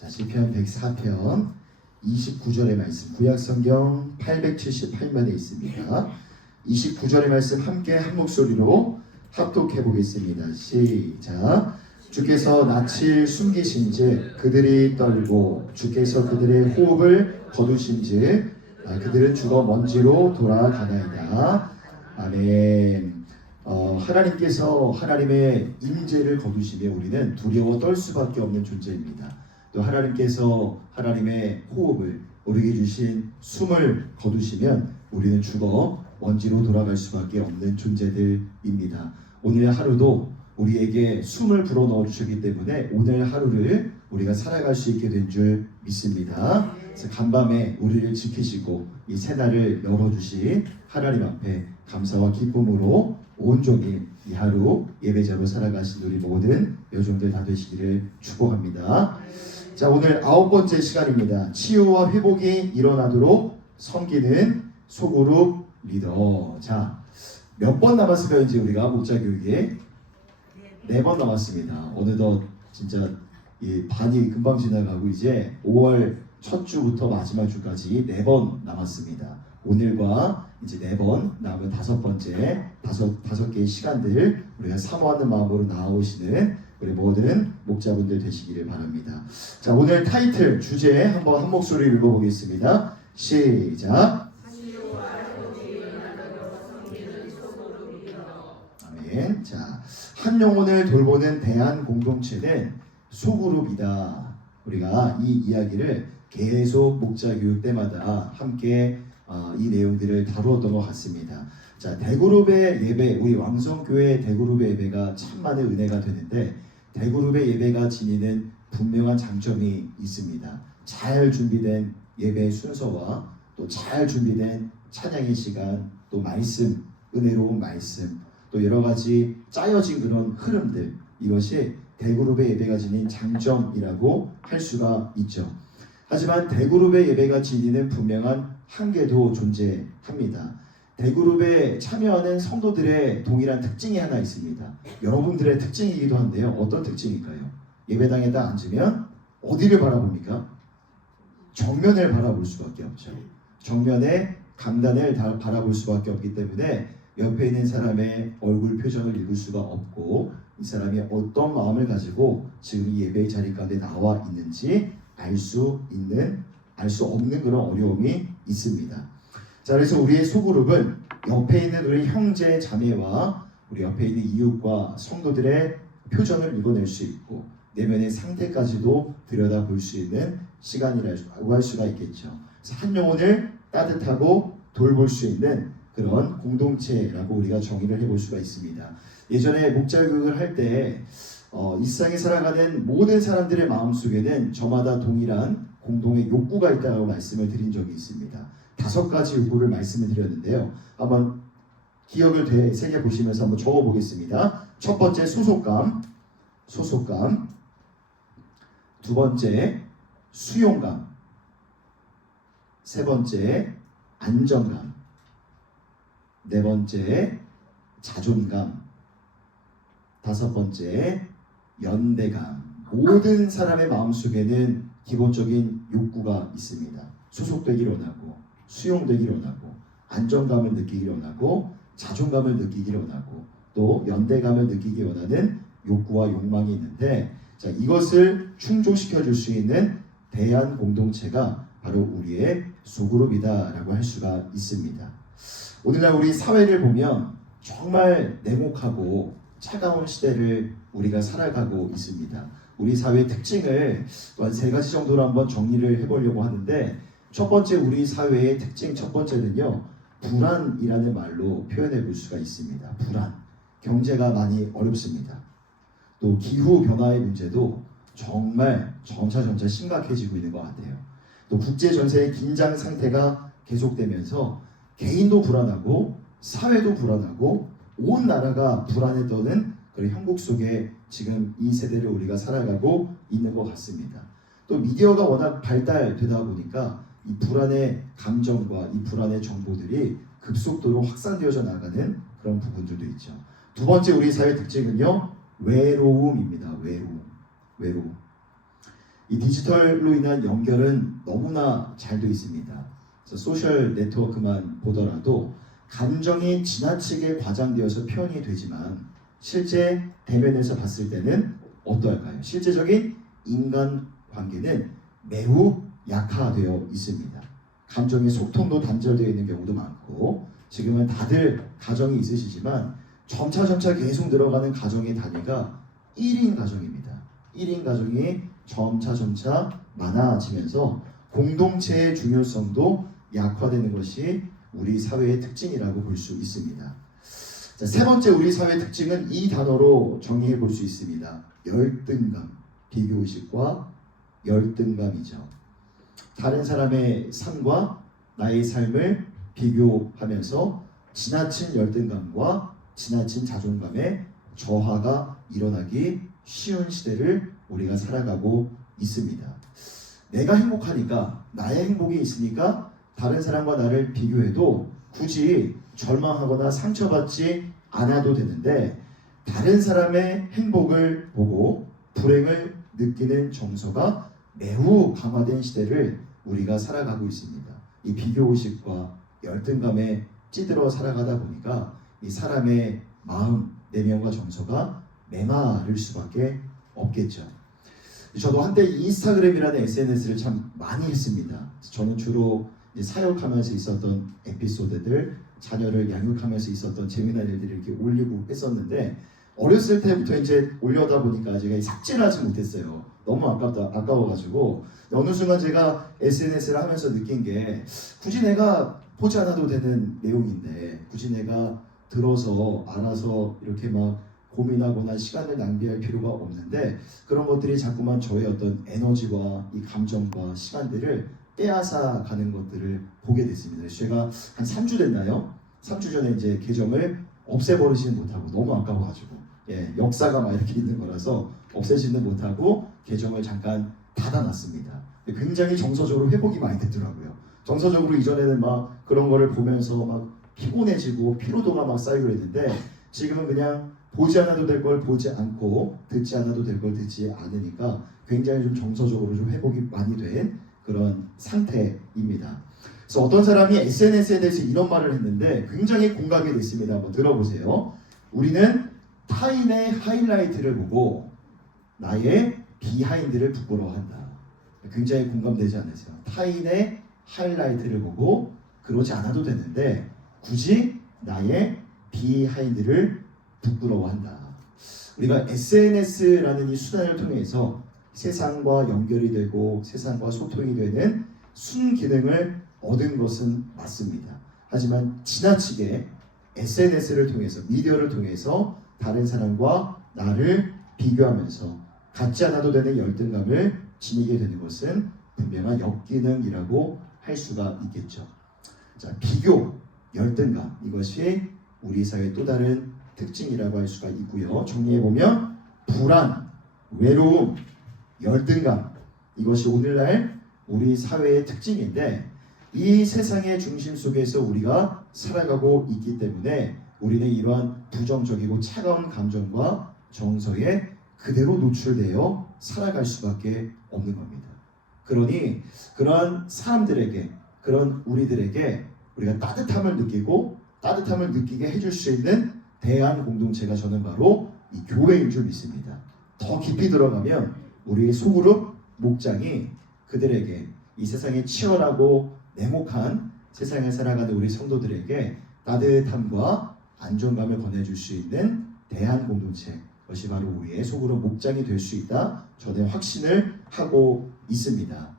자, 시편 104편 29절의 말씀, 구약성경 878면에 있습니다. 29절의 말씀 함께 한 목소리로 합독해 보겠습니다. 시작. 주께서 낯을 숨기신즉 그들이 떨고 주께서 그들의 호흡을 거두신즉 그들은 죽어 먼지로 돌아가나이다. 아멘. 하나님께서 하나님의 임재를 거두시면 우리는 두려워 떨 수밖에 없는 존재입니다. 또 하나님께서 하나님의 호흡을, 우리에게 주신 숨을 거두시면 우리는 죽어 먼지로 돌아갈 수밖에 없는 존재들입니다. 오늘 하루도 우리에게 숨을 불어넣어 주셨기 때문에 오늘 하루를 우리가 살아갈 수 있게 된 줄 믿습니다. 그래서 간밤에 우리를 지키시고 이 새날을 열어주신 하나님 앞에 감사와 기쁨으로 온종일 이 하루 예배자로 살아가신 우리 모든 여종들 다 되시기를 축복합니다. 자, 오늘 9번째 시간입니다. 치유와 회복이 일어나도록 섬기는 소그룹 리더. 자, 몇 번 남았을까요? 이제 우리가 목자교육에 4번 남았습니다. 어느덧 진짜 이 반이 금방 지나가고 이제 5월 첫 주부터 마지막 주까지 4번 남았습니다. 오늘과 이제 4번 남은 5번째 다섯 개의 시간들 우리가 사모하는 마음으로 나아오시는 우리 모든 목자분들 되시기를 바랍니다. 자, 오늘 타이틀 주제 한번 한 목소리 읽어보겠습니다. 시작. 아멘. 자, 한 영혼을 돌보는 대한 공동체는 소그룹이다. 우리가 이 이야기를 계속 목자 교육 때마다 함께 이 내용들을 다루었던 것 같습니다. 자, 대그룹의 예배, 우리 왕성교회 대그룹의 예배가 참 많은 은혜가 되는데 대그룹의 예배가 지니는 분명한 장점이 있습니다. 잘 준비된 예배 순서와 또 잘 준비된 찬양의 시간, 또 말씀, 은혜로운 말씀, 또 여러 가지 짜여진 그런 흐름들, 이것이 대그룹의 예배가 지닌 장점이라고 할 수가 있죠. 하지만 대그룹의 예배가 지니는 분명한 한계도 존재합니다. 대그룹에 참여하는 성도들의 동일한 특징이 하나 있습니다. 여러분들의 특징이기도 한데요. 어떤 특징일까요? 예배당에 딱 앉으면 어디를 바라봅니까? 정면을 바라볼 수밖에 없죠. 정면에 강단을 바라볼 수밖에 없기 때문에 옆에 있는 사람의 얼굴 표정을 읽을 수가 없고 이 사람이 어떤 마음을 가지고 지금 이 예배의 자리 가운데 나와 있는지 알 수 없는 그런 어려움이 있습니다. 자, 그래서 우리의 소그룹은 옆에 있는 우리 형제 자매와 우리 옆에 있는 이웃과 성도들의 표정을 읽어낼 수 있고 내면의 상태까지도 들여다볼 수 있는 시간이라고 할 수가 있겠죠. 그래서 한 영혼을 따뜻하고 돌볼 수 있는 그런 공동체라고 우리가 정의를 해볼 수가 있습니다. 예전에 목자 교육을 할 때 이 세상에 살아가는 모든 사람들의 마음속에는 저마다 동일한 공동의 욕구가 있다고 말씀을 드린 적이 있습니다. 5가지 욕구를 말씀을 드렸는데요. 한번 기억을 되새겨 보시면서 한번 적어 보겠습니다. 첫 번째 소속감. 두 번째 수용감. 세 번째 안정감. 네 번째 자존감. 5번째 연대감. 모든 사람의 마음속에는 기본적인 욕구가 있습니다. 소속되기를 원하고, 수용되기를 원하고, 안정감을 느끼기를 원하고, 자존감을 느끼기를 원하고, 또 연대감을 느끼기 원하는 욕구와 욕망이 있는데, 자, 이것을 충족시켜 줄 수 있는 대한 공동체가 바로 우리의 소그룹이다라고 할 수가 있습니다. 오늘날 우리 사회를 보면 정말 냉혹하고 차가운 시대를 우리가 살아가고 있습니다. 우리 사회의 특징을 한 3가지 정도로 한번 정리를 해보려고 하는데 첫 번째 우리 사회의 특징 첫 번째는요. 불안이라는 말로 표현해 볼 수가 있습니다. 불안. 경제가 많이 어렵습니다. 또 기후 변화의 문제도 정말 점차 심각해지고 있는 것 같아요. 또 국제 전세의 긴장 상태가 계속되면서 개인도 불안하고 사회도 불안하고 온 나라가 불안에 떠는 그런 형국 속에 지금 이 세대를 우리가 살아가고 있는 것 같습니다. 또 미디어가 워낙 발달되다 보니까 이 불안의 감정과 이 불안의 정보들이 급속도로 확산되어져 나가는 그런 부분들도 있죠. 두 번째 우리 사회 특징은요. 외로움입니다. 외로움. 이 디지털로 인한 연결은 너무나 잘 돼 있습니다. 그래서 소셜 네트워크만 보더라도 감정이 지나치게 과장되어서 표현이 되지만 실제 대면에서 봤을 때는 어떠할까요? 실제적인 인간 관계는 매우 약화되어 있습니다. 감정의 소통도 단절되어 있는 경우도 많고, 지금은 다들 가정이 있으시지만 점차 계속 늘어가는 가정의 단위가 1인 가정입니다. 1인 가정이 점차 많아지면서 공동체의 중요성도 약화되는 것이 우리 사회의 특징이라고 볼 수 있습니다. 자, 세 번째 우리 사회의 특징은 이 단어로 정리해 볼 수 있습니다. 열등감, 비교의식과 열등감이죠. 다른 사람의 삶과 나의 삶을 비교하면서 지나친 열등감과 지나친 자존감의 저하가 일어나기 쉬운 시대를 우리가 살아가고 있습니다. 내가 행복하니까, 나의 행복이 있으니까 다른 사람과 나를 비교해도 굳이 절망하거나 상처받지 않아도 되는데, 다른 사람의 행복을 보고 불행을 느끼는 정서가 매우 강화된 시대를 우리가 살아가고 있습니다. 이 비교의식과 열등감에 찌들어 살아가다 보니까 이 사람의 마음, 내면과 정서가 메마를 수밖에 없겠죠. 저도 한때 인스타그램이라는 SNS를 참 많이 했습니다. 저는 주로 사역하면서 있었던 에피소드들, 자녀를 양육하면서 있었던 재미난 일들을 이렇게 올리고 했었는데, 어렸을 때부터 이제 올려다 보니까 제가 삭제하지 못했어요. 너무 아까워가지고. 어느 순간 제가 SNS를 하면서 느낀 게, 굳이 내가 보지 않아도 되는 내용인데 굳이 내가 들어서 알아서 이렇게 막 고민하거나 시간을 낭비할 필요가 없는데, 그런 것들이 자꾸만 저의 어떤 에너지와 이 감정과 시간들을 빼앗아 가는 것들을 보게 됐습니다. 그래서 제가 한 3주 됐나요? 3주 전에 이제 계정을 없애버리지는 못하고, 너무 아까워가지고, 역사가 막 이렇게 있는 거라서 없애지는 못하고 계정을 잠깐 닫아놨습니다. 굉장히 정서적으로 회복이 많이 됐더라고요. 정서적으로 이전에는 막 그런 거를 보면서 막 피곤해지고 피로도가 막 쌓이고 그랬는데, 지금은 그냥 보지 않아도 될 걸 보지 않고 듣지 않아도 될 걸 듣지 않으니까 굉장히 좀 정서적으로 좀 회복이 많이 된 그런 상태입니다. 그래서 어떤 사람이 SNS에 대해서 이런 말을 했는데 굉장히 공감이 됐습니다. 한번 들어보세요. 우리는 타인의 하이라이트를 보고 나의 비하인드를 부끄러워한다. 굉장히 공감되지 않으세요? 타인의 하이라이트를 보고 그러지 않아도 되는데 굳이 나의 비하인드를 부끄러워한다. 우리가 SNS라는 이 수단을 통해서 세상과 연결이 되고 세상과 소통이 되는 순기능을 얻은 것은 맞습니다. 하지만 지나치게 SNS를 통해서, 미디어를 통해서 다른 사람과 나를 비교하면서 갖지 않아도 되는 열등감을 지니게 되는 것은 분명한 역기능이라고 할 수가 있겠죠. 자, 비교, 열등감, 이것이 우리 사회의 또 다른 특징이라고 할 수가 있고요. 정리해보면 불안, 외로움, 열등감, 이것이 오늘날 우리 사회의 특징인데, 이 세상의 중심 속에서 우리가 살아가고 있기 때문에 우리는 이러한 부정적이고 차가운 감정과 정서에 그대로 노출되어 살아갈 수밖에 없는 겁니다. 그러니 그러한 사람들에게, 그런 우리들에게 우리가 따뜻함을 느끼고 따뜻함을 느끼게 해줄 수 있는 대한 공동체가 저는 바로 이 교회인 줄 믿습니다. 더 깊이 들어가면 우리의 소그룹 목장이 그들에게, 이 세상에 치열하고 냉혹한 세상에 살아가는 우리 성도들에게 따뜻함과 안정감을 건네줄 수 있는 대한 공동체, 그것이 바로 우리의 소그룹 목장이 될 수 있다, 저는 확신을 하고 있습니다.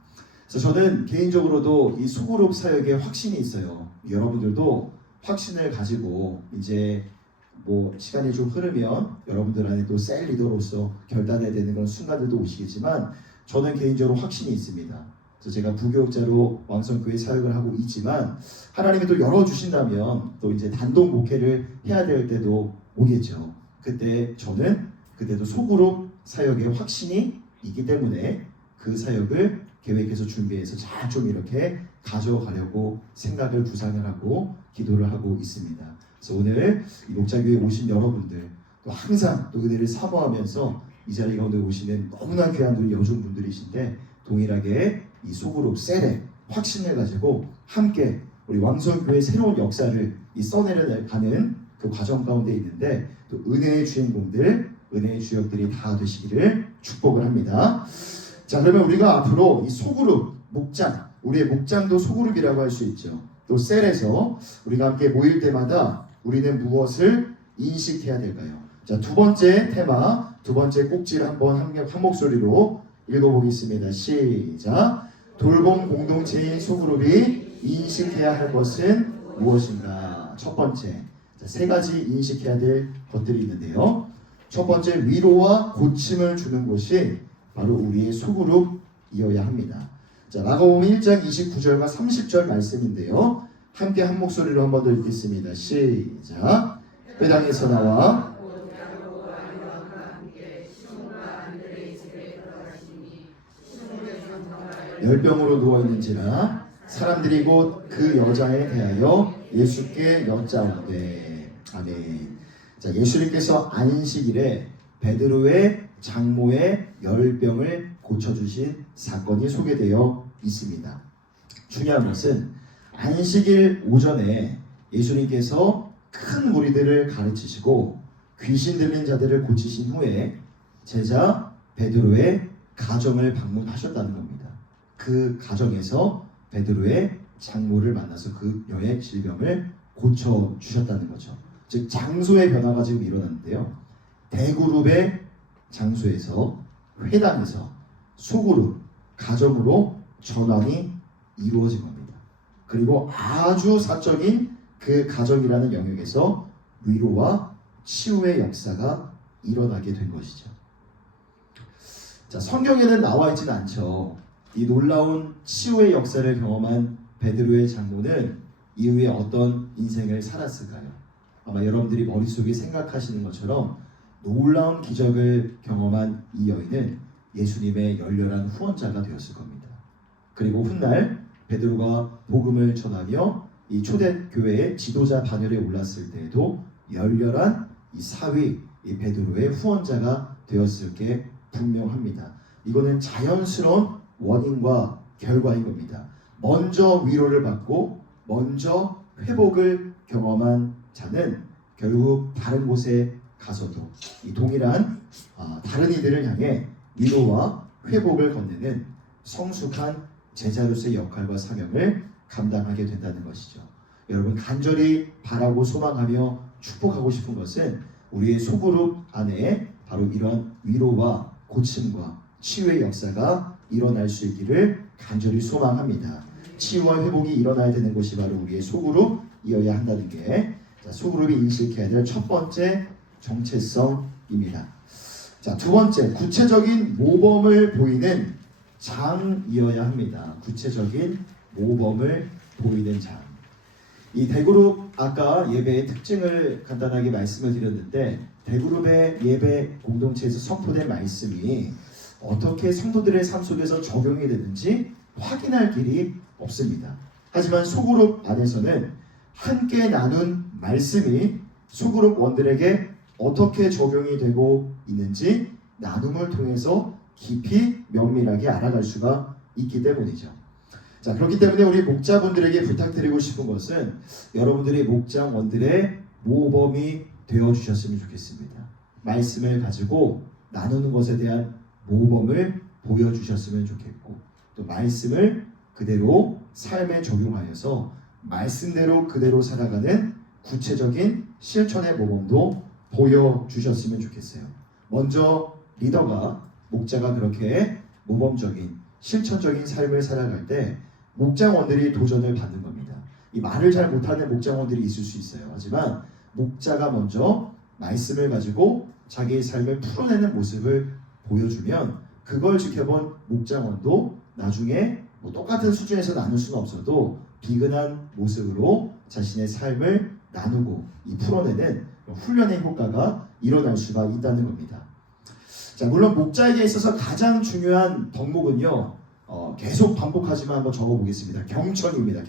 그래서 저는 개인적으로도 이 소그룹 사역에 확신이 있어요. 여러분들도 확신을 가지고 이제 뭐 시간이 좀 흐르면 여러분들 안에 또 셀 리더로서 결단해야 되는 그런 순간들도 오시겠지만, 저는 개인적으로 확신이 있습니다. 그래서 제가 부교육자로 왕성교회 사역을 하고 있지만, 하나님이 또 열어주신다면 또 이제 단독 목회를 해야 될 때도 오겠죠. 그때 저는 그때도 소그룹 사역에 확신이 있기 때문에 그 사역을 계획해서 준비해서 잘 좀 이렇게 가져가려고 생각을 구상을 하고 기도를 하고 있습니다. 그래서 오늘 이 목장교회 오신 여러분들, 또 항상 또 그들을 사모하면서 이 자리 가운데 오시는 너무나 귀한 우리 여성분들이신데, 동일하게 이 소그룹 셀의 확신을 가지고 함께 우리 왕성교회 새로운 역사를 이 써내려가는 그 과정 가운데 있는데 또 은혜의 주인공들, 은혜의 주역들이 다 되시기를 축복을 합니다. 자, 그러면 우리가 앞으로 이 소그룹 목장, 우리의 목장도 소그룹이라고 할 수 있죠. 또 셀에서 우리가 함께 모일 때마다 우리는 무엇을 인식해야 될까요? 자, 두 번째 테마, 두 번째 꼭지를 한번 한 목소리로 읽어보겠습니다. 시작. 돌봄 공동체인 소그룹이 인식해야 할 것은 무엇인가? 첫 번째, 자, 세 가지 인식해야 될 것들이 있는데요. 첫 번째, 위로와 고침을 주는 곳이 바로 우리의 소그룹이어야 합니다. 자, 마가복음 1장 29절과 30절 말씀인데요. 함께 한 목소리로 한 번 더 읽겠습니다. 시작. 회당에서 나와 열병으로 누워있는지라 사람들이 곧 그 여자에 대하여 예수께 여짜오되. 아멘. 자, 예수님께서 안식일에 베드로의 장모의 열병을 고쳐주신 사건이 소개되어 있습니다. 중요한 것은 안식일 오전에 예수님께서 큰 무리들을 가르치시고 귀신 들린 자들을 고치신 후에 제자 베드로의 가정을 방문하셨다는 겁니다. 그 가정에서 베드로의 장모를 만나서 그 여의 질병을 고쳐주셨다는 거죠. 즉 장소의 변화가 지금 일어났는데요. 대그룹의 장소에서 회당에서 소그룹, 가정으로 전환이 이루어진 겁니다. 그리고 아주 사적인 그 가정이라는 영역에서 위로와 치유의 역사가 일어나게 된 것이죠. 자, 성경에는 나와 있지는 않죠. 이 놀라운 치유의 역사를 경험한 베드로의 장모는 이후에 어떤 인생을 살았을까요? 아마 여러분들이 머릿속에 생각하시는 것처럼 놀라운 기적을 경험한 이 여인은 예수님의 열렬한 후원자가 되었을 겁니다. 그리고 훗날 베드로가 복음을 전하며 이 초대교회의 지도자 반열에 올랐을 때에도 열렬한 이 사위 이 베드로의 후원자가 되었을 게 분명합니다. 이거는 자연스러운 원인과 결과인 겁니다. 먼저 위로를 받고 먼저 회복을 경험한 자는 결국 다른 곳에 가서도 이 동일한 다른 이들을 향해 위로와 회복을 건네는 성숙한 제자로서의 역할과 사명을 감당하게 된다는 것이죠. 여러분, 간절히 바라고 소망하며 축복하고 싶은 것은 우리의 소그룹 안에 바로 이런 위로와 고침과 치유의 역사가 일어날 수 있기를 간절히 소망합니다. 치유와 회복이 일어나야 되는 것이 바로 우리의 소그룹이어야 한다는 게 소그룹이 인식해야 될 첫 번째 정체성입니다. 자, 두 번째, 구체적인 모범을 보이는 장이어야 합니다. 구체적인 모범을 보이는 장. 이 대그룹 아까 예배의 특징을 간단하게 말씀을 드렸는데 대그룹의 예배 공동체에서 선포된 말씀이 어떻게 성도들의 삶 속에서 적용이 되는지 확인할 길이 없습니다. 하지만 소그룹 안에서는 함께 나눈 말씀이 소그룹 원들에게 어떻게 적용이 되고 있는지 나눔을 통해서 깊이 면밀하게 알아갈 수가 있기 때문이죠. 자, 그렇기 때문에 우리 목자분들에게 부탁드리고 싶은 것은 여러분들이 목장원들의 모범이 되어주셨으면 좋겠습니다. 말씀을 가지고 나누는 것에 대한 모범을 보여주셨으면 좋겠고 또 말씀을 그대로 삶에 적용하여서 말씀대로 그대로 살아가는 구체적인 실천의 모범도 보여주셨으면 좋겠어요. 먼저 리더가 목자가 그렇게 모범적인 실천적인 삶을 살아갈 때 목장원들이 도전을 받는 겁니다. 이 말을 잘 못하는 목장원들이 있을 수 있어요. 하지만 목자가 먼저 말씀을 가지고 자기의 삶을 풀어내는 모습을 보여주면 그걸 지켜본 목장원도 나중에 똑같은 수준에서 나눌 수는 없어도 비근한 모습으로 자신의 삶을 나누고 이 풀어내는 훈련의 효과가 일어날 수가 있다는 겁니다. 자, 물론 목자에게 있어서 가장 중요한 덕목은요, 계속 반복하지만 한번 적어보겠습니다. 경청입니다.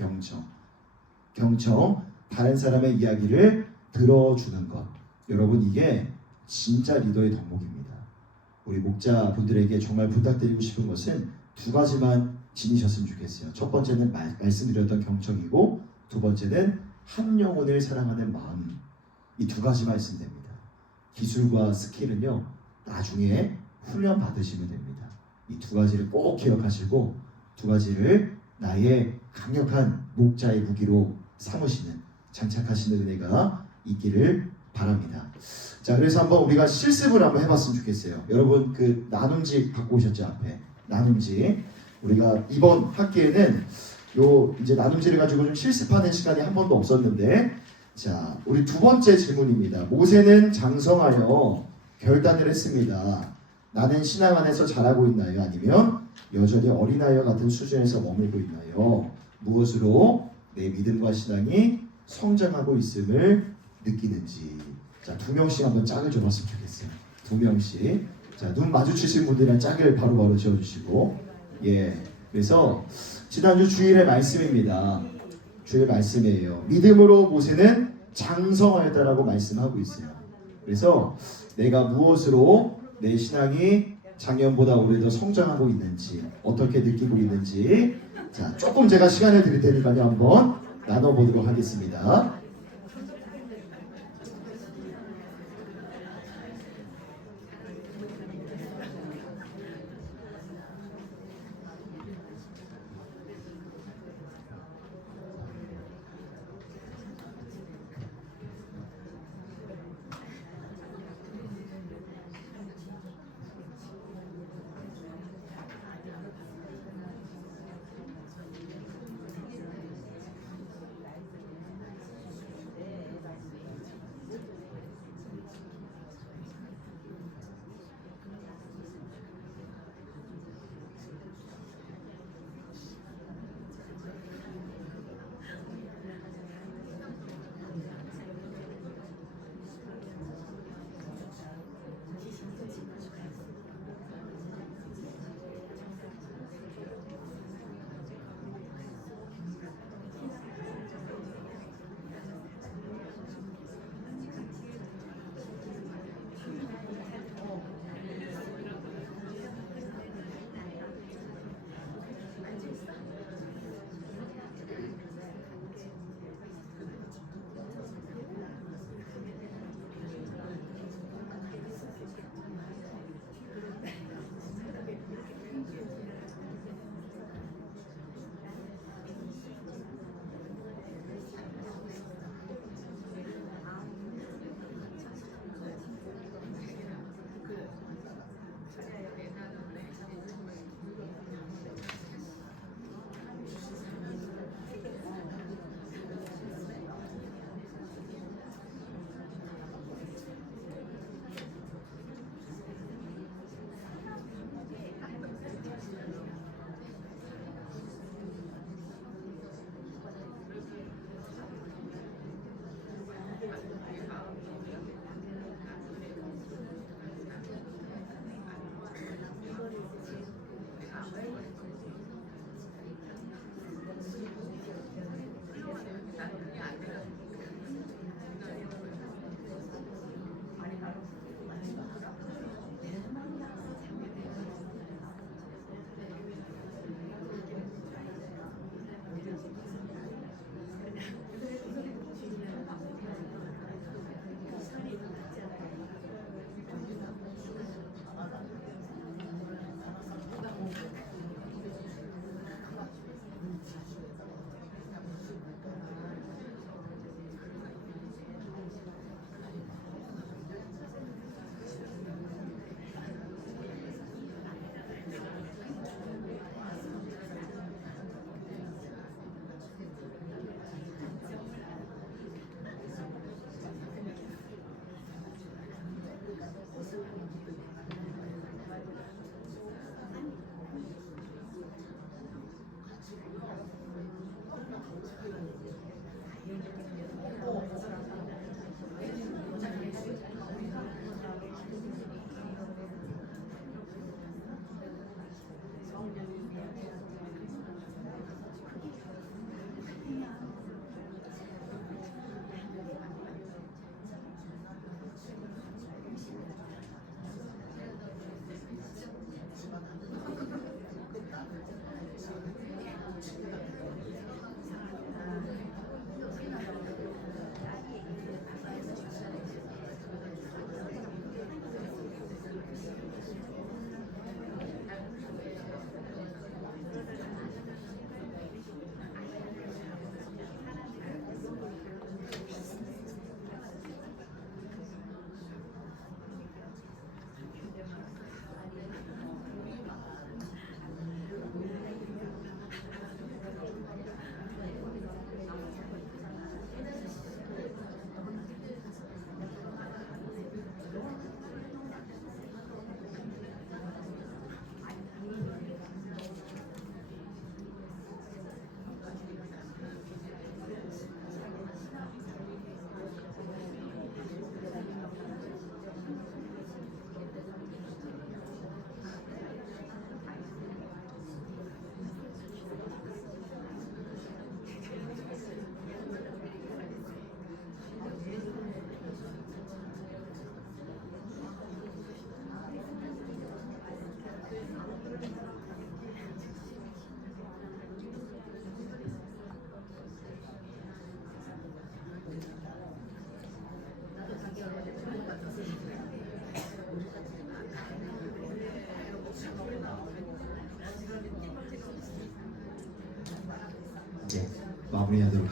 경청. 다른 사람의 이야기를 들어주는 것. 여러분, 이게 진짜 리더의 덕목입니다. 우리 목자분들에게 정말 부탁드리고 싶은 것은 두 가지만 지니셨으면 좋겠어요. 첫 번째는 말씀드렸던 경청이고 두 번째는 한 영혼을 사랑하는 마음. 이 두 가지만 있으면 됩니다. 기술과 스킬은요 나중에 훈련 받으시면 됩니다. 이 두 가지를 꼭 기억하시고 두 가지를 나의 강력한 목자의 무기로 삼으시는 장착하시는 은혜가 있기를 바랍니다. 자, 그래서 한번 우리가 실습을 한번 해봤으면 좋겠어요. 여러분 그 나눔지 갖고 오셨죠? 앞에 나눔지. 우리가 이번 학기에는 요 이제 나눔지를 가지고 좀 실습하는 시간이 한 번도 없었는데, 자, 우리 두 번째 질문입니다. 모세는 장성하여 결단을 했습니다. 나는 신앙 안에서 자라고 있나요? 아니면 여전히 어린아이와 같은 수준에서 머물고 있나요? 무엇으로 내 믿음과 신앙이 성장하고 있음을 느끼는지. 자, 두 명씩 한번 짝을 줘봤으면 좋겠어요. 두 명씩. 자, 눈 마주치신 분들이랑 짝을 바로바로 지어주시고. 예. 그래서 지난주 주일의 말씀입니다. 주일 말씀이에요. 믿음으로 모세는 장성하였다라고 말씀하고 있어요. 그래서 내가 무엇으로 내 신앙이 작년보다 올해 더 성장하고 있는지, 어떻게 느끼고 있는지, 자, 조금 제가 시간을 드릴 테니까요 한번 나눠보도록 하겠습니다.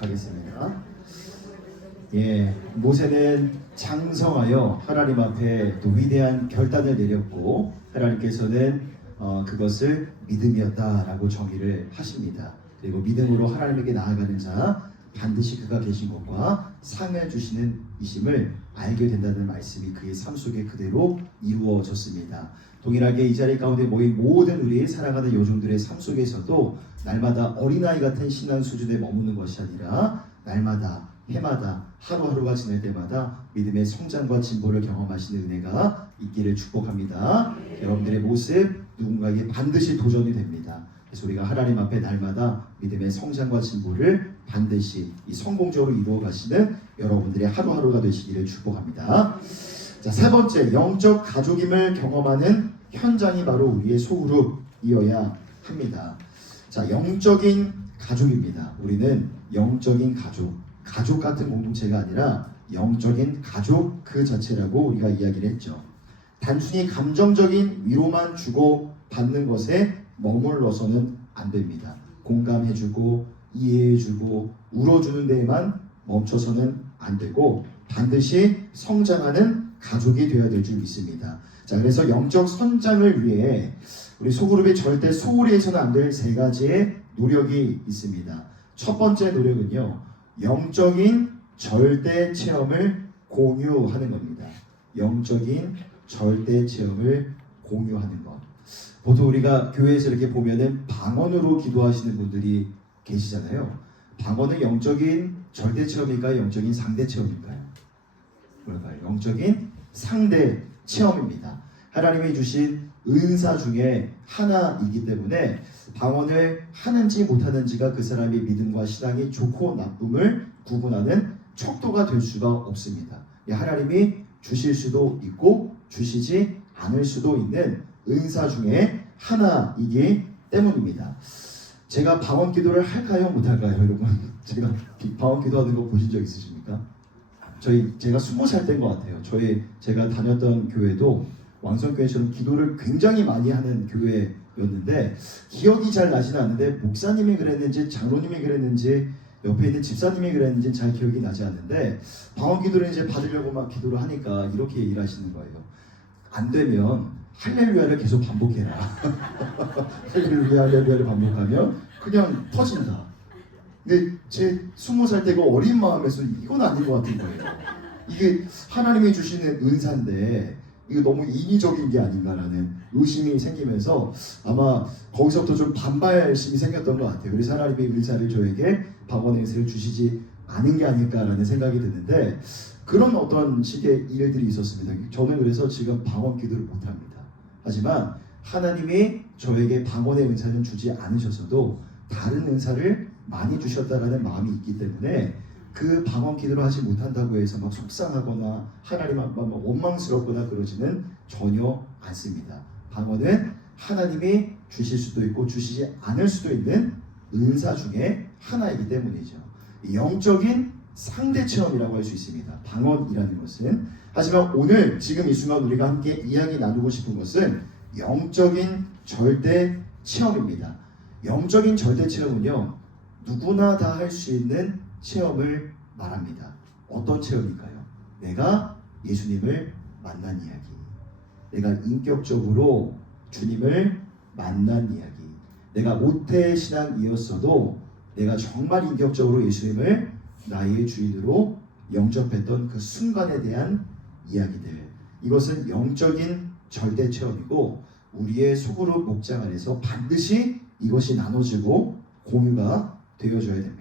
하겠습니다. 예, 모세는 장성하여 하나님 앞에 또 위대한 결단을 내렸고 하나님께서는 그것을 믿음이었다라고 정의를 하십니다. 그리고 믿음으로 하나님에게 나아가는 자 반드시 그가 계신 것과 상을 주시는 이심을 알게 된다는 말씀이 그의 삶 속에 그대로 이루어졌습니다. 동일하게 이 자리 가운데 모인 모든 우리 사랑하는 요종들의 삶 속에서도 날마다 어린아이 같은 신앙 수준에 머무는 것이 아니라 날마다 해마다 하루하루가 지날 때마다 믿음의 성장과 진보를 경험하시는 은혜가 있기를 축복합니다. 여러분들의 모습 누군가에게 반드시 도전이 됩니다. 그래서 우리가 하나님 앞에 날마다 믿음의 성장과 진보를 반드시 성공적으로 이루어 가시는 여러분들의 하루하루가 되시기를 축복합니다. 자, 세 번째, 영적 가족임을 경험하는 현장이 바로 우리의 소그룹이어야 합니다. 자, 영적인 가족입니다. 우리는 영적인 가족 같은 공동체가 아니라 영적인 가족 그 자체라고 우리가 이야기를 했죠. 단순히 감정적인 위로만 주고 받는 것에 머물러서는 안 됩니다. 공감해주고 이해해주고 울어주는 데에만 멈춰서는 안 되고 반드시 성장하는 가족이 되어야 될 줄 믿습니다. 자, 그래서 영적 선장을 위해 우리 소그룹이 절대 소홀히 해서는 안 될 세 가지의 노력이 있습니다. 첫 번째 노력은요, 영적인 절대 체험을 공유하는 겁니다. 영적인 절대 체험을 공유하는 것. 보통 우리가 교회에서 이렇게 보면은 방언으로 기도하시는 분들이 계시잖아요. 방언은 영적인 절대 체험일까요? 영적인 상대 체험일까요? 뭘까요? 영적인 상대 체험입니다. 하나님이 주신 은사 중에 하나이기 때문에 방언을 하는지 못하는지가 그 사람의 믿음과 신앙이 좋고 나쁨을 구분하는 척도가 될 수가 없습니다. 하나님이 주실 수도 있고 주시지 않을 수도 있는 은사 중에 하나이기 때문입니다. 제가 방언 기도를 할까요? 못할까요? 여러분, 제가 방언 기도하는 거 보신 적 있으십니까? 제가 20살 때인 것 같아요. 제가 다녔던 교회도 왕성교회처럼 기도를 굉장히 많이 하는 교회였는데 기억이 잘 나지는 않는데 목사님이 그랬는지 장로님이 그랬는지 옆에 있는 집사님이 그랬는지 잘 기억이 나지 않는데 방언 기도를 이제 받으려고 막 기도를 하니까 이렇게 얘기를 하시는 거예요. 안 되면 할렐루야를 계속 반복해라. 할렐루야 할렐루야를 반복하면 그냥 터진다. 근데 제 20살 때고 어린 마음에서 이건 아닌 것 같은 거예요. 이게 하나님이 주시는 은사인데 이거 너무 인위적인 게 아닌가라는 의심이 생기면서 아마 거기서부터 좀 반발심이 생겼던 것 같아요. 그래서 하나님이 은사를 저에게 방언의 은사를 주시지 않은 게 아닐까라는 생각이 드는데 그런 어떤 식의 일들이 있었습니다. 저는 그래서 지금 방언 기도를 못합니다. 하지만 하나님이 저에게 방언의 은사는 주지 않으셔서도 다른 은사를 많이 주셨다라는 마음이 있기 때문에 그 방언 기도를 하지 못한다고 해서 막 속상하거나 하나님 앞에 원망스럽거나 그러지는 전혀 않습니다. 방언은 하나님이 주실 수도 있고 주시지 않을 수도 있는 은사 중에 하나이기 때문이죠. 영적인 상대 체험이라고 할 수 있습니다. 방언이라는 것은. 하지만 오늘 지금 이 순간 우리가 함께 이야기 나누고 싶은 것은 영적인 절대 체험입니다. 영적인 절대 체험은요, 누구나 다 할 수 있는 체험을 말합니다. 어떤 체험일까요? 내가 예수님을 만난 이야기, 내가 인격적으로 주님을 만난 이야기, 내가 모태 신앙이었어도 내가 정말 인격적으로 예수님을 나의 주인으로 영접했던 그 순간에 대한 이야기들. 이것은 영적인 절대 체험이고 우리의 소그룹 목장 안에서 반드시 이것이 나눠지고 공유가 되어져야 됩니다.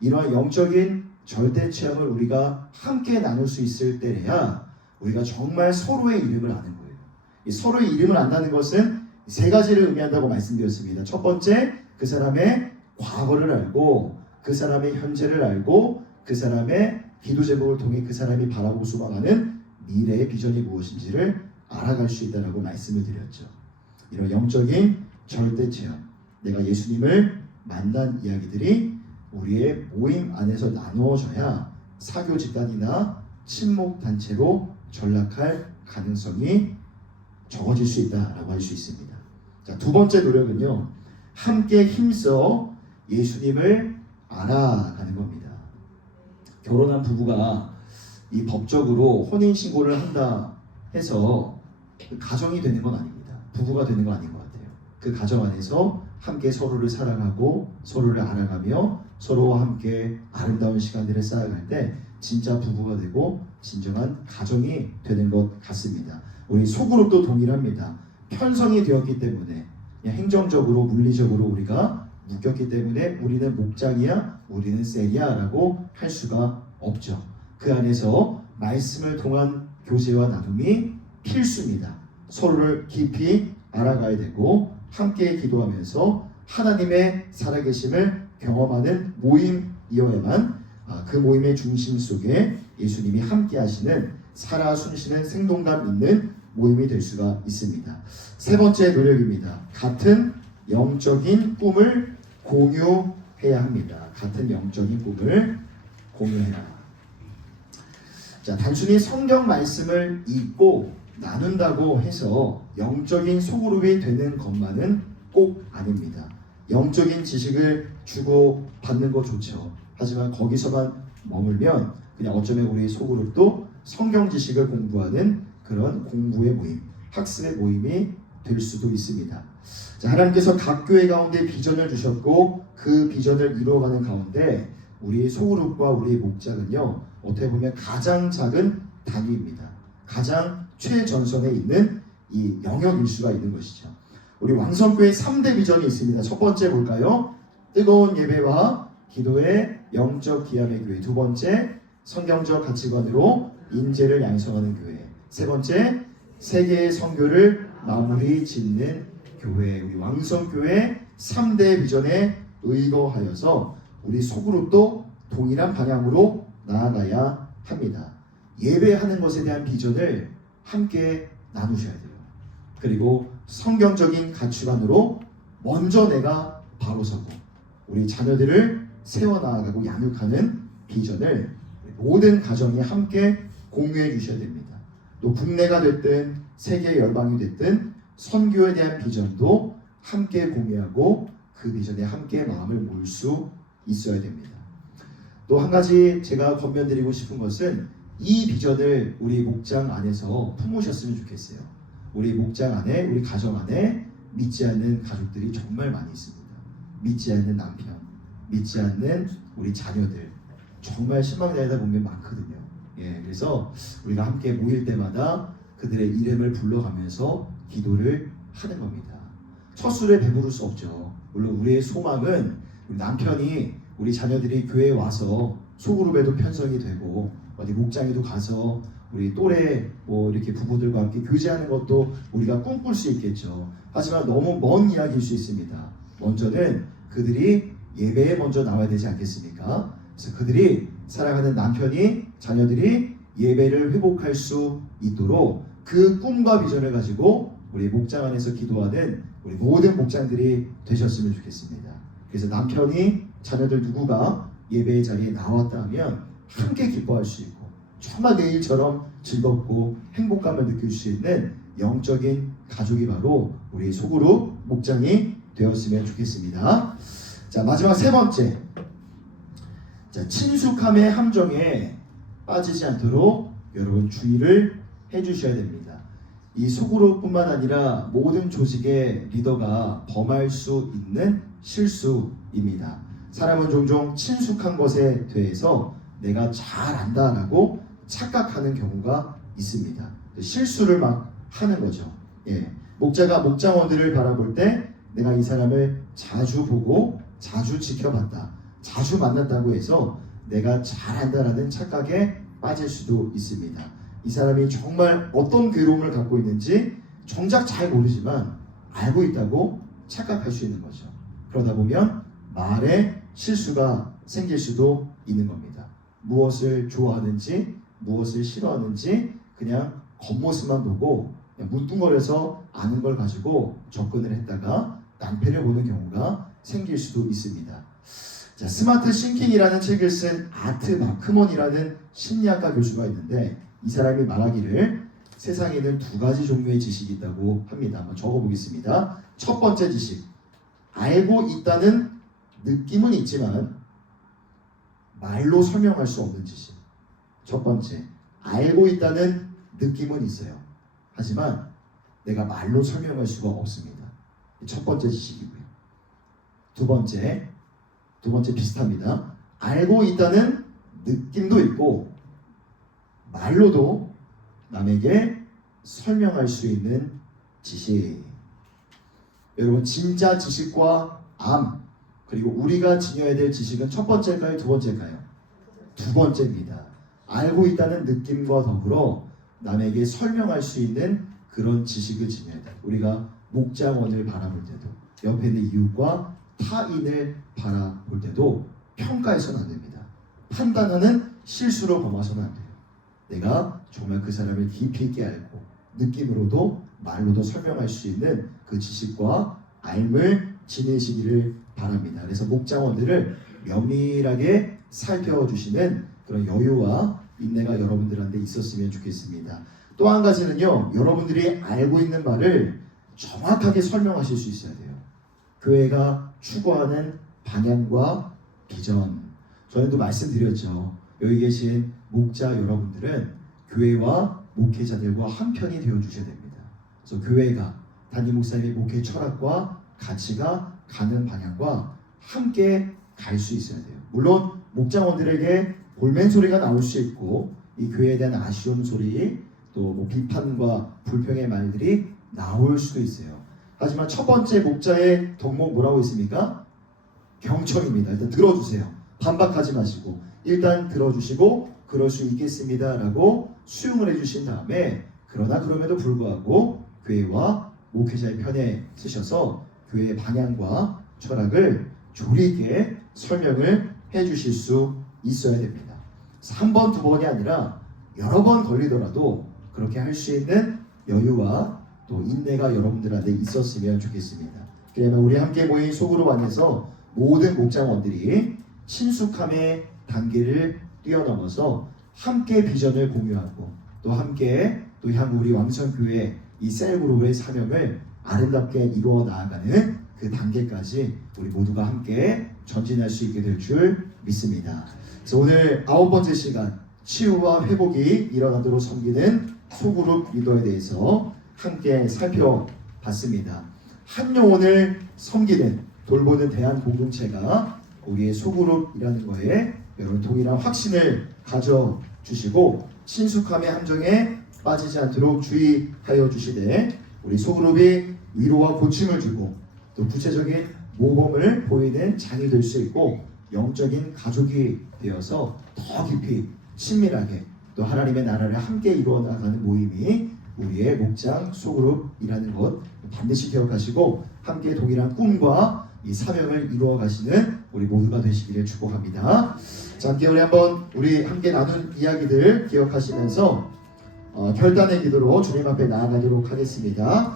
이러한 영적인 절대 체험을 우리가 함께 나눌 수 있을 때야 우리가 정말 서로의 이름을 아는 거예요. 이 서로의 이름을 안다는 것은 세 가지를 의미한다고 말씀드렸습니다. 첫 번째, 그 사람의 과거를 알고 그 사람의 현재를 알고 그 사람의 기도 제목을 통해 그 사람이 바라고 소망하는 미래의 비전이 무엇인지를 알아갈 수 있다고 말씀을 드렸죠. 이런 영적인 절대 체험, 내가 예수님을 만난 이야기들이 우리의 모임 안에서 나누어져야 사교 집단이나 친목 단체로 전락할 가능성이 적어질 수 있다라고 할 수 있습니다. 자, 두 번째 노력은요, 함께 힘써 예수님을 알아가는 겁니다. 결혼한 부부가 이 법적으로 혼인 신고를 한다 해서 가정이 되는 건 아닙니다. 부부가 되는 건 아닌 것 같아요. 그 가정 안에서 함께 서로를 사랑하고 서로를 알아가며 서로와 함께 아름다운 시간들을 쌓아갈 때 진짜 부부가 되고 진정한 가정이 되는 것 같습니다. 우리 소그룹도 동일합니다. 편성이 되었기 때문에 그냥 행정적으로 물리적으로 우리가 묶였기 때문에 우리는 목장이야 우리는 셀이야 라고 할 수가 없죠. 그 안에서 말씀을 통한 교제와 나눔이 필수입니다. 서로를 깊이 알아가야 되고 함께 기도하면서 하나님의 살아계심을 경험하는 모임이어야만 그 모임의 중심 속에 예수님이 함께 하시는 살아 숨쉬는 생동감 있는 모임이 될 수가 있습니다. 세 번째 노력입니다. 같은 영적인 꿈을 공유해야 합니다. 같은 영적인 꿈을 공유해라. 자, 단순히 성경 말씀을 읽고 나눈다고 해서 영적인 소그룹이 되는 것만은 꼭 아닙니다. 영적인 지식을 주고 받는 거 좋죠. 하지만 거기서만 머물면 그냥 어쩌면 우리 소그룹도 성경 지식을 공부하는 그런 공부의 모임, 학습의 모임이 될 수도 있습니다. 자, 하나님께서 각 교회 가운데 비전을 주셨고 그 비전을 이루어가는 가운데 우리 소그룹과 우리 목장은요, 어떻게 보면 가장 작은 단위입니다. 가장 최전선에 있는 이 영역일 수가 있는 것이죠. 우리 왕성교회 3대 비전이 있습니다. 첫 번째 볼까요? 뜨거운 예배와 기도의 영적 기함의 교회. 두 번째, 성경적 가치관으로 인재를 양성하는 교회. 세 번째, 세계의 선교를 마무리 짓는 교회. 우리 왕성교회 3대 비전에 의거하여서 우리 소그룹도 동일한 방향으로 나아가야 합니다. 예배하는 것에 대한 비전을 함께 나누셔야 돼요. 그리고 성경적인 가치관으로 먼저 내가 바로 서고 우리 자녀들을 세워나가고 양육하는 비전을 모든 가정이 함께 공유해 주셔야 됩니다. 또 국내가 됐든 세계 열방이 됐든 선교에 대한 비전도 함께 공유하고 그 비전에 함께 마음을 모을 수 있어야 됩니다. 또 한 가지 제가 권면드리고 싶은 것은 이 비전을 우리 목장 안에서 품으셨으면 좋겠어요. 우리 목장 안에, 우리 가정 안에 믿지 않는 가족들이 정말 많이 있습니다. 믿지 않는 남편, 믿지 않는 우리 자녀들, 정말 실망자이다 보면 많거든요. 그래서 우리가 함께 모일 때마다 그들의 이름을 불러가면서 기도를 하는 겁니다. 첫 술에 배부를 수 없죠. 물론 우리의 소망은 우리 남편이 우리 자녀들이 교회에 와서 소그룹에도 편성이 되고 어디 목장에도 가서 우리 또래 이렇게 부부들과 함께 교제하는 것도 우리가 꿈꿀 수 있겠죠. 하지만 너무 먼 이야기일 수 있습니다. 먼저는 그들이 예배에 먼저 나와야 되지 않겠습니까? 그래서 그들이 사랑하는 남편이 자녀들이 예배를 회복할 수 있도록 그 꿈과 비전을 가지고 우리 목장 안에서 기도하는 우리 모든 목장들이 되셨으면 좋겠습니다. 그래서 남편이 자녀들 누구가 예배의 자리에 나왔다 하면 함께 기뻐할 수 있고 정말 내일처럼 즐겁고 행복감을 느낄 수 있는 영적인 가족이 바로 우리 소그룹 목장이 되었으면 좋겠습니다. 자, 마지막 세 번째. 자, 친숙함의 함정에 빠지지 않도록 여러분 주의를 해주셔야 됩니다. 이 소그룹뿐만 아니라 모든 조직의 리더가 범할 수 있는 실수입니다. 사람은 종종 친숙한 것에 대해서 내가 잘 안다라고 착각하는 경우가 있습니다. 실수를 막 하는 거죠. 목자가 목장원들을 바라볼 때 내가 이 사람을 자주 보고 자주 지켜봤다, 자주 만났다고 해서 내가 잘 안다라는 착각에 빠질 수도 있습니다. 이 사람이 정말 어떤 괴로움을 갖고 있는지 정작 잘 모르지만 알고 있다고 착각할 수 있는 거죠. 그러다 보면 말에 실수가 생길 수도 있는 겁니다. 무엇을 좋아하는지 무엇을 싫어하는지 그냥 겉모습만 보고 그냥 문둥거려서 아는 걸 가지고 접근을 했다가 낭패를 보는 경우가 생길 수도 있습니다. 자, 스마트 싱킹이라는 책을 쓴 아트 마크먼이라는 심리학과 교수가 있는데 이 사람이 말하기를 세상에는 두 가지 종류의 지식이 있다고 합니다. 한번 적어보겠습니다. 첫 번째 지식, 알고 있다는 느낌은 있지만 말로 설명할 수 없는 지식. 첫 번째, 알고 있다는 느낌은 있어요. 하지만 내가 말로 설명할 수가 없습니다. 첫 번째 지식이고요. 두 번째 비슷합니다. 알고 있다는 느낌도 있고 말로도 남에게 설명할 수 있는 지식. 여러분, 진짜 지식과 암, 그리고 우리가 지녀야 될 지식은 첫 번째일까요? 두 번째일까요? 두 번째입니다. 알고 있다는 느낌과 더불어 남에게 설명할 수 있는 그런 지식을 지녀야 돼요. 우리가 목장원을 바라볼 때도, 옆에 있는 이웃과 타인을 바라볼 때도 평가해서는 안 됩니다. 판단하는 실수로 범하서는 안 돼요. 내가 정말 그 사람을 깊이 있게 알고 느낌으로도 말로도 설명할 수 있는 그 지식과 알을 지니시기를 바랍니다. 그래서 목장원들을 면밀하게 살펴주시는 그런 여유와 인내가 여러분들한테 있었으면 좋겠습니다. 또 한 가지는요, 여러분들이 알고 있는 말을 정확하게 설명하실 수 있어야 돼요. 교회가 추구하는 방향과 비전. 저희도 말씀드렸죠. 여기 계신 목자 여러분들은 교회와 목회자들과 한편이 되어 주셔야 됩니다. 그래서 교회가 담임 목사님의 목회 철학과 가치가 가는 방향과 함께 갈 수 있어야 돼요. 물론 목장원들에게 볼멘 소리가 나올 수 있고 이 교회에 대한 아쉬움 소리, 또 뭐 비판과 불평의 말들이 나올 수도 있어요. 하지만 첫 번째 목자의 덕목 뭐라고 있습니까? 경청입니다. 일단 들어주세요. 반박하지 마시고 일단 들어주시고 그럴 수 있겠습니다 라고 수용을 해주신 다음에, 그러나 그럼에도 불구하고 교회와 목회자의 편에 서셔서 교회의 방향과 철학을 조리 있게 설명을 해주실 수 있어야 됩니다. 한 번, 두 번이 아니라 여러 번 걸리더라도 그렇게 할 수 있는 여유와 또 인내가 여러분들한테 있었으면 좋겠습니다. 그러면 우리 함께 모인 소그룹 안에서 모든 목장원들이 친숙함의 단계를 뛰어넘어서 함께 비전을 공유하고 또 함께 또 향후 우리 왕성교회 이 셀그룹의 사명을 아름답게 이루어 나아가는 그 단계까지 우리 모두가 함께 전진할 수 있게 될 줄 믿습니다. 그래서 오늘 9번째 시간, 치유와 회복이 일어나도록 섬기는 소그룹 리더에 대해서 함께 살펴봤습니다. 한 영혼을 섬기는, 돌보는 대한 공동체가 우리의 소그룹이라는 거에 여러분 동일한 확신을 가져주시고 친숙함의 함정에 빠지지 않도록 주의하여 주시되, 우리 소그룹이 위로와 고침을 주고 또 구체적인 모범을 보이는 장이 될 수 있고 영적인 가족이 되어서 더 깊이 친밀하게 또 하나님의 나라를 함께 이루어 나가는 모임이 우리의 목장 소그룹이라는 것 반드시 기억하시고 함께 동일한 꿈과 이 사명을 이루어 가시는 우리 모두가 되시기를 축복합니다. 자, 함께 우리 함께 나눈 이야기들 기억하시면서 결단의 기도로 주님 앞에 나아가도록 하겠습니다.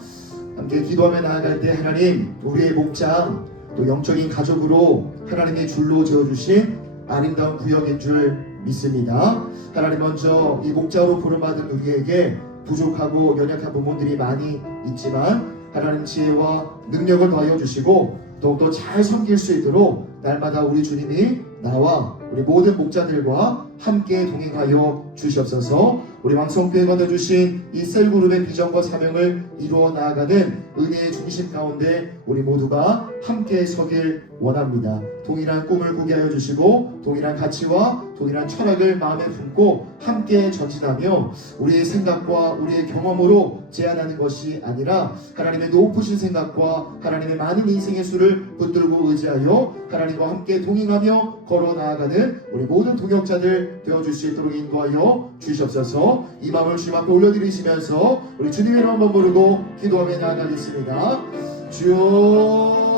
함께 기도하며 나아갈 때 하나님, 우리의 목장 또 영적인 가족으로 하나님의 줄로 지어주신 아름다운 구역인 줄 믿습니다. 하나님, 먼저 이 목자로 부름받은 우리에게 부족하고 연약한 부분들이 많이 있지만 하나님 지혜와 능력을 더하여 주시고 더욱더 잘 섬길 수 있도록 날마다 우리 주님이 나와 우리 모든 목자들과 함께 동행하여 주시옵소서. 우리 왕성교회가 내주신 이 셀그룹의 비전과 사명을 이루어 나아가는 은혜의 중심 가운데 우리 모두가 함께 서길 원합니다. 동일한 꿈을 꾸게 하여 주시고 동일한 가치와 동일한 철학을 마음에 품고 함께 전진하며 우리의 생각과 우리의 경험으로 제한하는 것이 아니라 하나님의 높으신 생각과 하나님의 많은 인생의 수를 붙들고 의지하여 하나님과 함께 동행하며 걸어 나아가는 우리 모든 동역자들 되어줄 수 있도록 인도하여 주시옵소서. 이 마음을 주님 앞에 올려드리시면서 우리 주님의 이름 한번 부르고 기도하며 나아가겠습니다. 주여,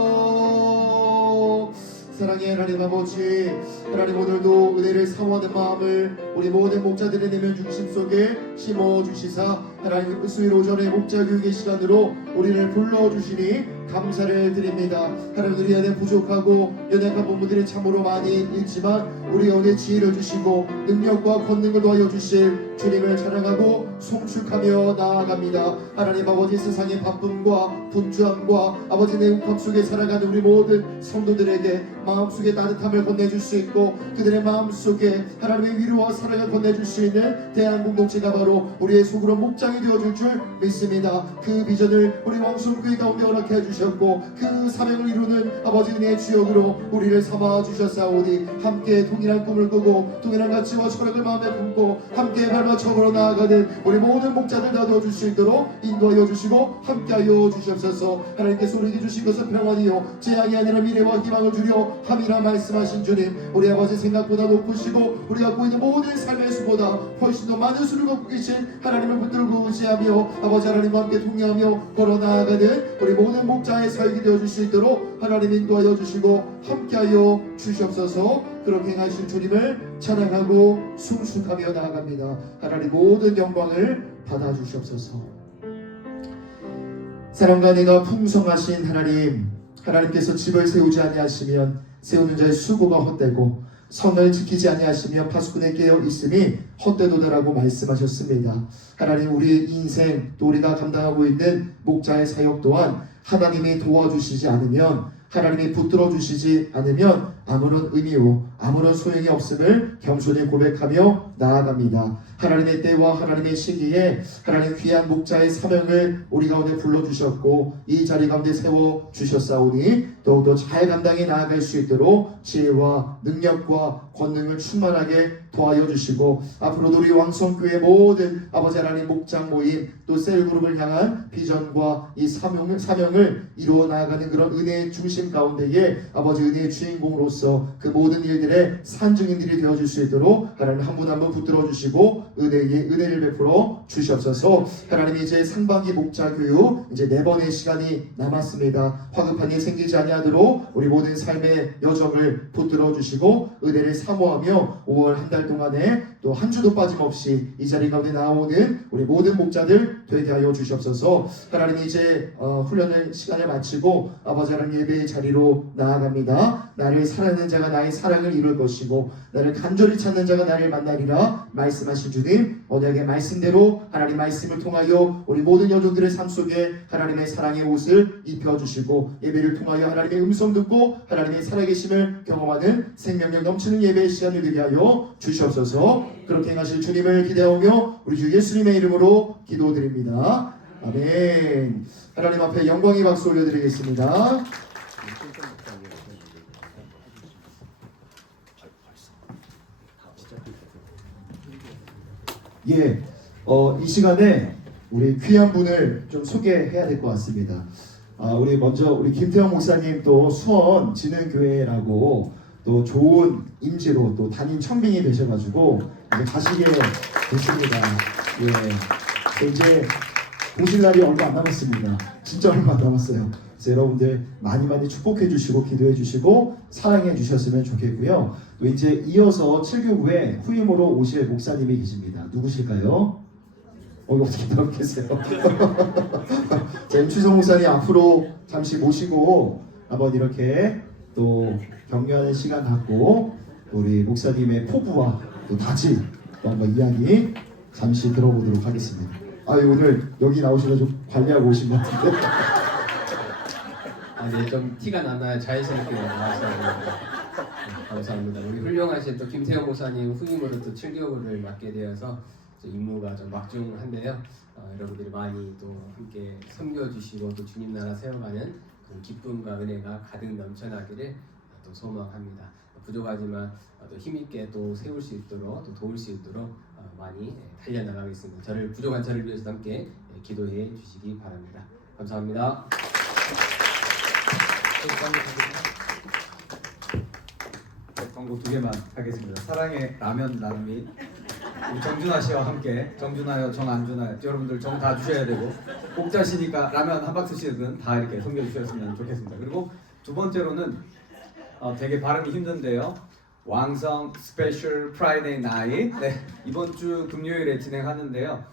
사랑의 하나님 아버지, 하나님 오늘도 은혜를 사모하는 마음을 우리 모든 목자들의 내면 중심 속에 심어주시사 하나님 수요일 오전에 목자 교육의 시간으로 우리를 불러주시니 감사를 드립니다. 하나님 우리 안에 부족하고 연약한 부분들이 참으로 많이 있지만 우리 오늘 지혜를 주시고 능력과 권능을 도와여 주실 주님을 찬양하고 송축하며 나아갑니다. 하나님 아버지 세상의 바쁨과 분주함과 아버지 내국함 속에 살아가는 우리 모든 성도들에게 마음속에 따뜻함을 건네줄 수 있고 그들의 마음속에 하나님의 위로와 사랑을 건네줄 수 있는 대한공동체가 바로 우리의 소그룹 목장이 되어줄 줄 믿습니다. 그 비전을 우리 왕성교회 가운데 허락해 주셨고 그 사명을 이루는 아버지 은혜의 주역으로 우리를 삼아 주셨사오니 함께 동일한 꿈을 꾸고 동일한 가치와 철학을 마음에 품고 함께 발맞춰 나아가는 우리 모든 목자들 다 도와줄 수 있도록 인도하여 주시고 함께하여 주시옵소서. 하나님께서 우리에게 주신 것은 평안이요 재앙이 아니라 미래와 희망을 주려 함이라 말씀하신 주님, 우리 아버지 생각보다 높으시고 우리가 갖고 있는 모든 삶의 수보다 훨씬 더 많은 수를 갖고 계신 하나님을 붙들고 의지하며 아버지 하나님과 함께 동행하며 걸어나아가는 우리 모든 목자의 사역이 되어줄 수 있도록 하나님 인도하여 주시고 함께하여 주시옵소서. 그렇게 행하신 주님을 찬양하고 순순하며 나아갑니다. 하나님 모든 영광을 받아주시옵소서. 사랑과 은혜가 풍성하신 하나님, 하나님께서 집을 세우지 아니하시면 세우는 자의 수고가 헛되고 선을 지키지 아니하시며 파수꾼에 깨어 있음이 헛되도다라고 말씀하셨습니다. 하나님 우리의 인생 또 우리가 감당하고 있는 목자의 사역 또한 하나님이 도와주시지 않으면 하나님이 붙들어 주시지 않으면 아무런 의미요 아무런 소용이 없음을 겸손히 고백하며 나아갑니다. 하나님의 때와 하나님의 시기에 하나님 귀한 목자의 사명을 우리 가운데 불러주셨고 이 자리 가운데 세워주셨사오니 더욱더 잘 감당해 나아갈 수 있도록 지혜와 능력과 권능을 충만하게 도와여 주시고 앞으로도 우리 왕성교회 모든 아버지 하나님 목장 모임 또 셀그룹을 향한 비전과 이 사명을 이루어 나아가는 그런 은혜의 중심 가운데에 아버지 은혜의 주인공으로서 그 모든 일들의 산증인들이 되어줄 수 있도록 하나님 한 분 한 분 붙들어 주시고 은혜를 베풀어 주시옵소서. 하나님 이제 상반기 목자 교육 이제 4번의 시간이 남았습니다. 화급한 일 생기지 아니하도록 우리 모든 삶의 여정을 붙들어 주시고 은혜를 사모하며 5월 한 달 동안에 또 한 주도 빠짐없이 이 자리 가운데 나오는 우리 모든 목자들 되게 하여 주시옵소서. 하나님 이제 훈련을 시간을 마치고 아버지 하나님 예배의 자리로 나아갑니다. 나를 사랑하는 자가 나의 사랑을 이룰 것이고 나를 간절히 찾는 자가 나를 만나리라 말씀하신 주님, 언약의 말씀대로 하나님 말씀을 통하여 우리 모든 여종들의 삶 속에 하나님의 사랑의 옷을 입혀주시고 예배를 통하여 하나님의 음성 듣고 하나님의 살아계심을 경험하는 생명력 넘치는 예배의 시간을 되게 하여 주시옵소서. 그렇게 행하실 주님을 기대하며 우리 주 예수님의 이름으로 기도드립니다. 아멘. 하나님 앞에 영광의 박수 올려드리겠습니다. 예, 이 시간에 우리 귀한 분을 좀 소개해야 될 것 같습니다. 우리 먼저 우리 김태형 목사님 또 수원 진흥교회라고 또 좋은 임지로 또 담임 청빙이 되셔가지고 이제 가시게 됐습니다. 예, 이제 보실 날이 얼마 안 남았습니다. 진짜 얼마 안 남았어요. 그래서 여러분들 많이 축복해 주시고 기도해 주시고 사랑해 주셨으면 좋겠고요. 또 이제 이어서 7교구에 후임으로 오실 목사님이 계십니다. 누구실까요? 이거 어떻게 나오고 계세요? 임추성 목사님 앞으로 잠시 모시고 한번 이렇게 또 격려하는 시간 갖고 우리 목사님의 포부와 또 다짐 또 한번 이야기 잠시 들어보도록 하겠습니다. 오늘 여기 나오셔서 관리하고 오신 것 같은데. 네, 좀 티가 나나요? 자연스럽게 나와서 감사합니다. 우리 훌륭하신 또 김태형 목사님 후임으로 또 7교구를 맡게 되어서 임무가 좀 막중한데요. 여러분들이 많이 또 함께 섬겨주시고 또 주님 나라 세워가는 그 기쁨과 은혜가 가득 넘쳐나기를 또 소망합니다. 부족하지만 또 힘있게 또 세울 수 있도록 또 도울 수 있도록 많이 달려나가겠습니다. 부족한 저를 위해서 함께 기도해 주시기 바랍니다. 감사합니다. 광고 2개만 하겠습니다. 사랑의 라면 나눔이 우리 정준하 씨와 함께 정준하요 정안준하요 여러분들 정 다 주셔야 되고 목자시니까 라면 한 박스씩은 다 이렇게 섬겨주셨으면 좋겠습니다. 그리고 두 번째로는 되게 발음이 힘든데요. 왕성 스페셜 프라이데이 나잇 이번 주 금요일에 진행하는데요.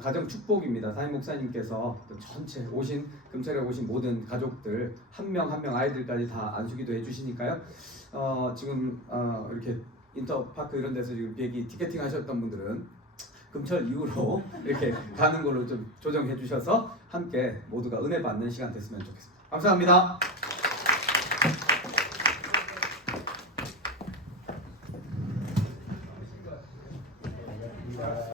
가정 축복입니다. 담임 목사님께서 또 전체 오신 금철에 오신 모든 가족들 한 명 한 명 아이들까지 다 안수기도 해주시니까요. 지금 이렇게 인터파크 이런 데서 지금 비행기 티켓팅 하셨던 분들은 금철 이후로 이렇게 가는 걸로 좀 조정해 주셔서 함께 모두가 은혜 받는 시간 됐으면 좋겠습니다. 감사합니다.